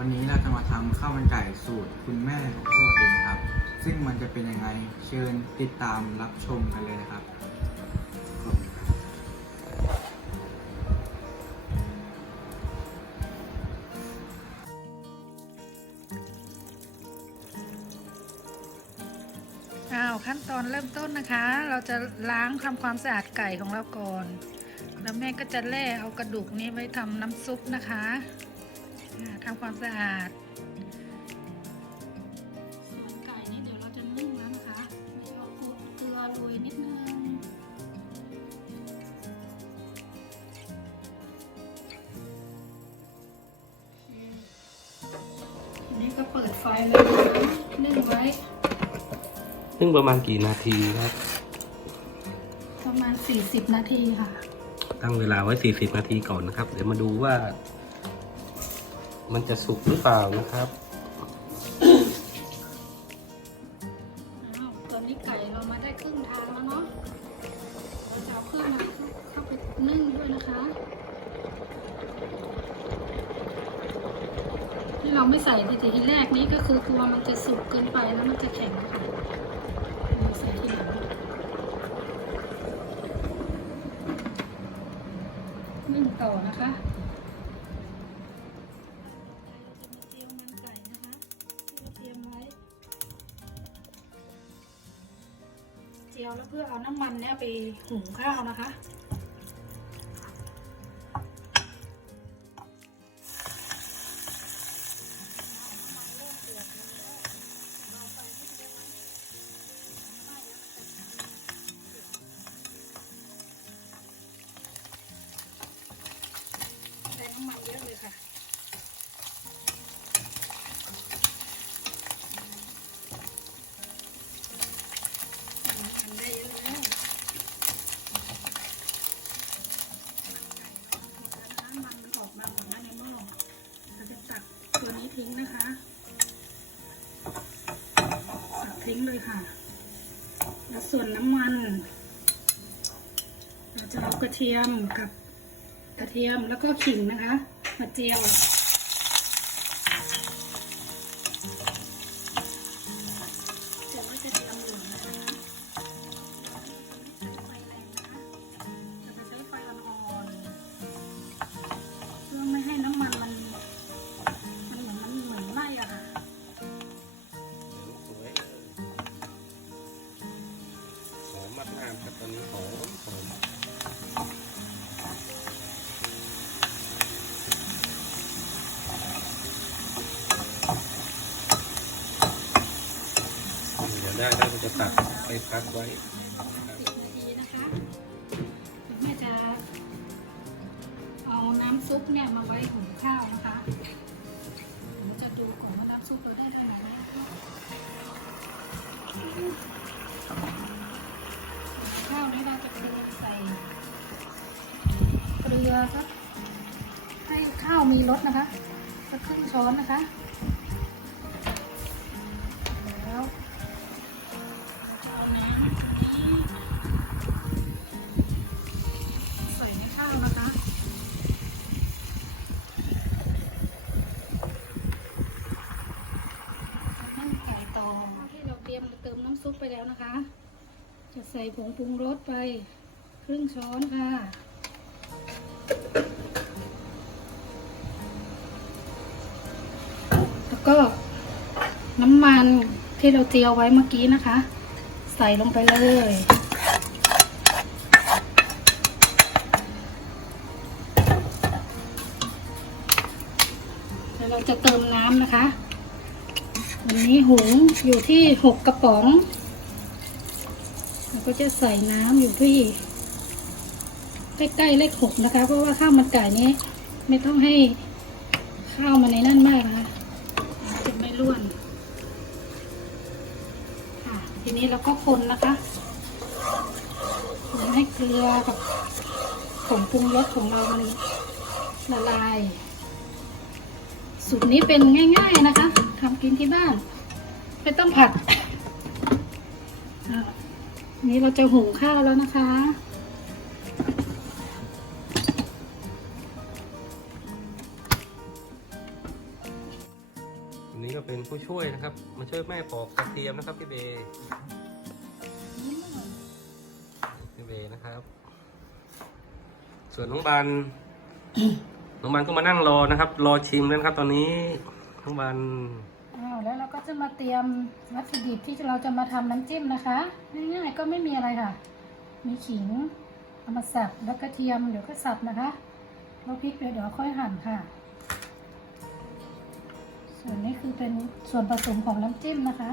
วันนี้เราจะมาทำข้าวมันไก่สูตรคุณแม่ของพวเองครับ ซึ่งมันจะเป็นยังไงเชิญติดตามรับชมกันเลยนะครับ อ้าวขั้นตอนเริ่มต้นนะคะ เราจะล้างทำความสะอาดไก่ของเราก่อน แล้วแม่ก็จะแล่เอากระดูกนี้ไว้ทำน้ำซุปนะคะ ทำความสะอาดส่วนไก่นี่เดี๋ยวเราจะนึ่งแล้วนะคะไม่เอาเกลือโรยนิดนึงทีนี้ก็เปิดไฟเลยนะคะนึ่งไว้ นึ่งประมาณกี่นาทีครับ ประมาณ 40 นาทีค่ะ ตั้งเวลาไว้ 40 นาทีก่อนนะครับ เดี๋ยวมาดูว่า มันจะสุกหรือเปล่านะครับ อ้าวตอนนี้ไก่เรามาได้ครึ่งทางแล้วเนาะเราจะเอาเครื่องมาเข้าไปนึ่งด้วยนะคะที่เราไม่ใส่ทีทีแรกนี้ก็คือกลัวมันจะสุกเกินไปแล้วมันจะแข็งค่ะ จียวแล้วเพื่อเอาน้ำมันเนี้ยไปหุงข้าวนะคะ แล้วส่วนน้ำมัน เราจะเอากระเทียมกับกระเทียมแล้วก็ขิงนะคะ มาเจียว ก็จะตักไปพักไว้ ส่ผงปรุงรสไปครึ่งช้อนค่ะ แล้วก็น้ำมันที่เราเจียวไว้เมื่อกี้นะคะ ใส่ลงไปเลยแล้วเราจะเติมน้ำนะคะ วันนี้หุงอยู่ที่หกกระป๋อง ก็จะใส่น้ำอยู่ที่ใกล้ๆเลขหกนะคะ เพราะว่าข้าวมันไก่นี้ ไม่ต้องให้ข้าวมันในนั่นมากนะคะจะไม่ร่วนค่ะทีนี้เราก็คนนะคะคนให้เกลือกับผงปรุงรสของเรามันละลาย สูตรนี้เป็นง่าย ๆนะคะทำกินที่บ้าน ไม่ต้องผัด นี่เราจะหุงข้าวแล้วนะคะอันนี้ก็เป็นผู้ช่วยนะครับ มาช่วยแม่ปอกกระเทียมนะครับพี่เบย์พี่เบย์นะครับ ส่วนน้องบัน น้องบันก็มานั่งรอนะครับ รอชิมแล้วนะครับ ตอนนี้น้องบัน จะมาเตรียมวัตถุดิบที่เราจะมาทำน้ำจิ้มนะคะ ง่ายๆก็ไม่มีอะไรค่ะ มีขิงเอามาสับแล้วกระเทียมเดี๋ยวก็สับนะคะแล้วพริกเดี๋ยวเดี๋ยวค่อยหั่นค่ะ ส่วนนี้คือเป็นส่วนผสมของน้ำจิ้มนะคะ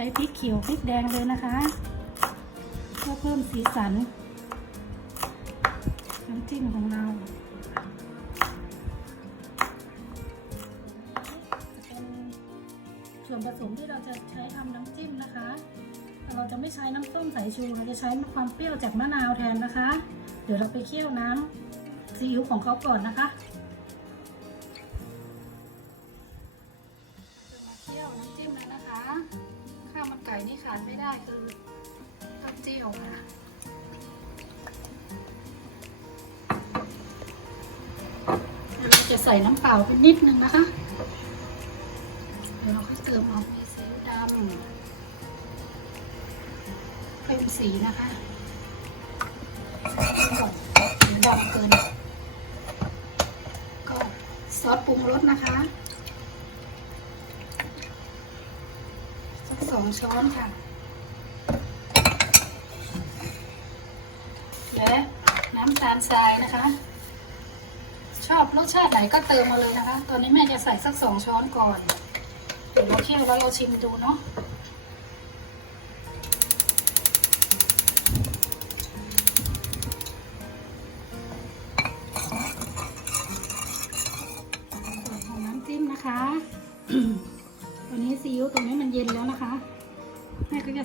ช้พริกเขียวพริกแดงเลยนะคะ เพื่อเพิ่มสีสัน น้ำจิ้มของเราเป็นส่วนผสมที่เราจะใช้ทำน้ำจิ้มนะคะแต่เราจะไม่ใช้น้ำส้มสายชู เราจะใช้ความเปรี้ยวจากมะนาวแทนนะคะ เดี๋ยวเราไปเคี่ยวน้ำซีอิ๊วของเขาก่อนนะคะ นไก่นี่ขาดไม่ได้คือเต้าเจี้ยวค่ะเราจะใส่น้ำเปล่าไปนิดนึงนะคะ เดี๋ยวเราค่อยเติมเอามีซีอิ๊วดำเพิ่มสีนะคะไม่หมดสีดำเกิน ก็ซอสปรุงรสนะคะ สองช้อนค่ะ และน้ำตาลทรายนะคะ ชอบรสชาติไหนก็เติมมาเลยนะคะ ตอนนี้แม่จะใส่สักสองช้อนก่อน เดี๋ยวเราเคี่ยวแล้วเราชิมดูเนาะ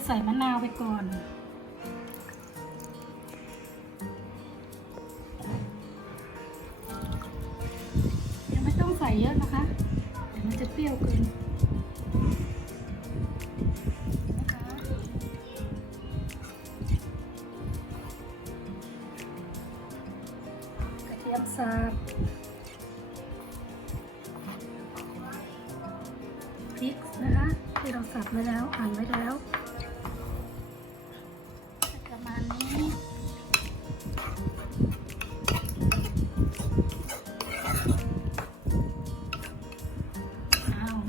ใส่มะนาวไปก่อน ยังไม่ต้องใส่เยอะนะคะ เดี๋ยวมันจะเปรี้ยวเกินนะคะกระเทียมสับพริกนะคะ ที่เราสับไว้แล้วอ่านไว้แล้ว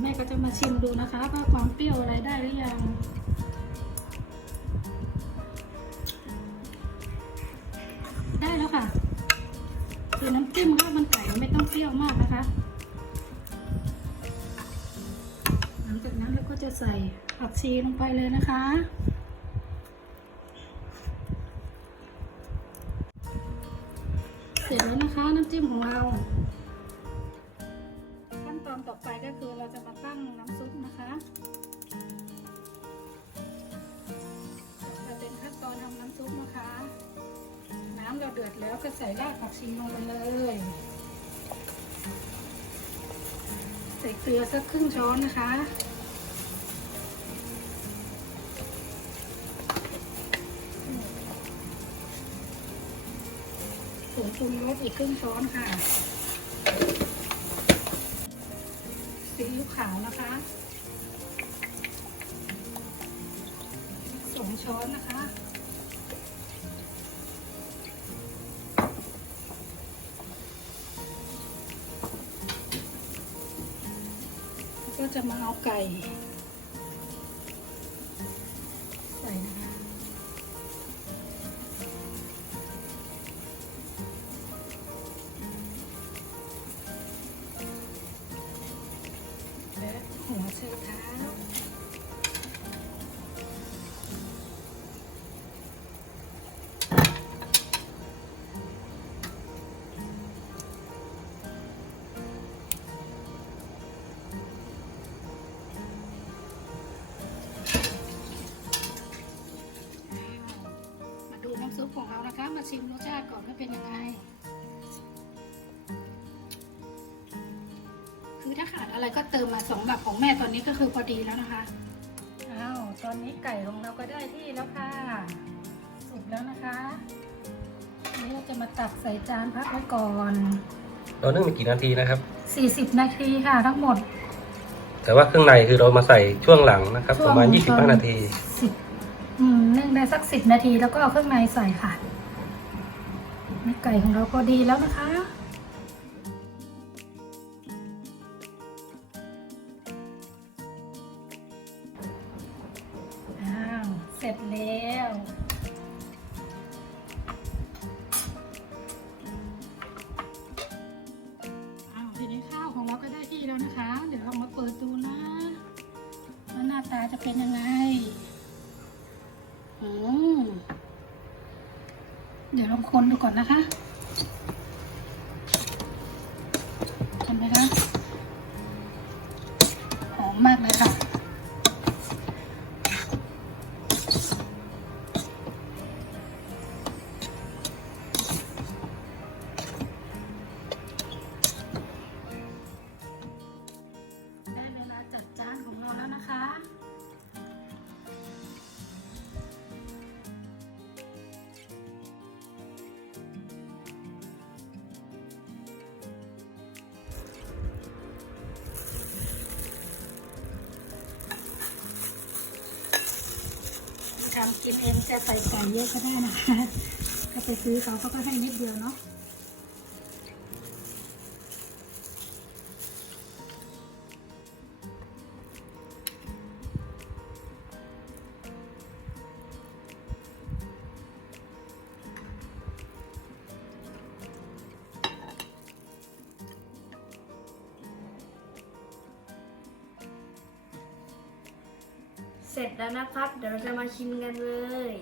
ม่ก็จะมาชิมดูนะคะว่าความเปรี้ยวอะไรได้หรือยังได้แล้วค่ะ คือน้ำจิ้มข้าวมันไก่ไม่ต้องเปรี้ยวมากนะคะ หลังจากนั้นเราก็จะใส่ผักชีลงไปเลยนะคะ เสร็จแล้วนะคะน้ำจิ้มของเรา แล้วก็ใส่รากผักชีลงไปเลย ใส่เกลือสักครึ่งช้อนนะคะผงปรุงรสอีกครึ่งช้อนค่ะซีอิ๊วขาวนะคะสองช้อนนะคะ จะมาเอาไก่ มาชิมรสชาติก่อนว่าเป็นยังไงคคือถ้าขาดอะไรก็เติมมาสองแบบของแม่ตอนนี้ก็คือพอดีแล้วนะคะอ้าวตอนนี้ไก่ของเราก็ได้ที่แล้วค่ะ สุกแล้วนะคะอันนี้เราจะมาตักใส่จานพักไว้ก่อน เรานึ่งไปกี่นาทีนะครับ 40 นาทีค่ะทั้งหมด แต่ว่าเครื่องในคือเรามาใส่ช่วงหลังนะครับ ประมาณช่วง25 นาทีสิบอืมนึ่งได้สักสิบนาทีแล้วก็เอาเครื่องในใส่ค่ะนี่ ไก่ของเราก็ดีแล้วนะคะ อ้าว เสร็จแล้วอ้าวทีนี้ข้าวของเราก็ได้ที่แล้วนะคะ เดี๋ยวเรามาเปิดดูนะว่าหน้าตาจะเป็นยังไง เดี๋ยวลองคนดูก่อนนะคะ ทำกินเองจะใส่ไก่เยอะก็ได้นะคะถ้าไปซื้อเขาเขาก็ให้นิดเดียวเนาะ เสร็จแล้วนะครับ เดี๋ยวเราจะมาชิมกันเลย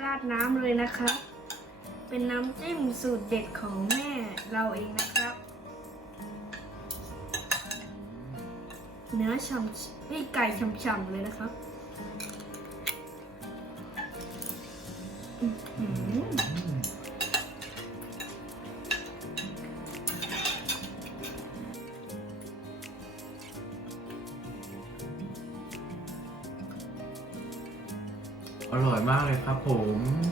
ราดน้ำเลยนะครับ เป็นน้ำจิ้มสูตรเด็ดของแม่เราเองนะครับ เนื้อฉ่ำนี่ไก่ฉ่ำๆเลยนะครับ ม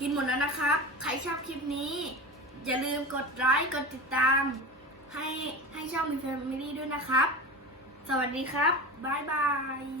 กินหมดแล้วนะครับ ใครชอบคลิปนี้ อย่าลืมกดไลค์กดติดตาม ให้ให้ช่องมีแฟมิลี่ด้วยนะครับ สวัสดีครับ บ๊ายบาย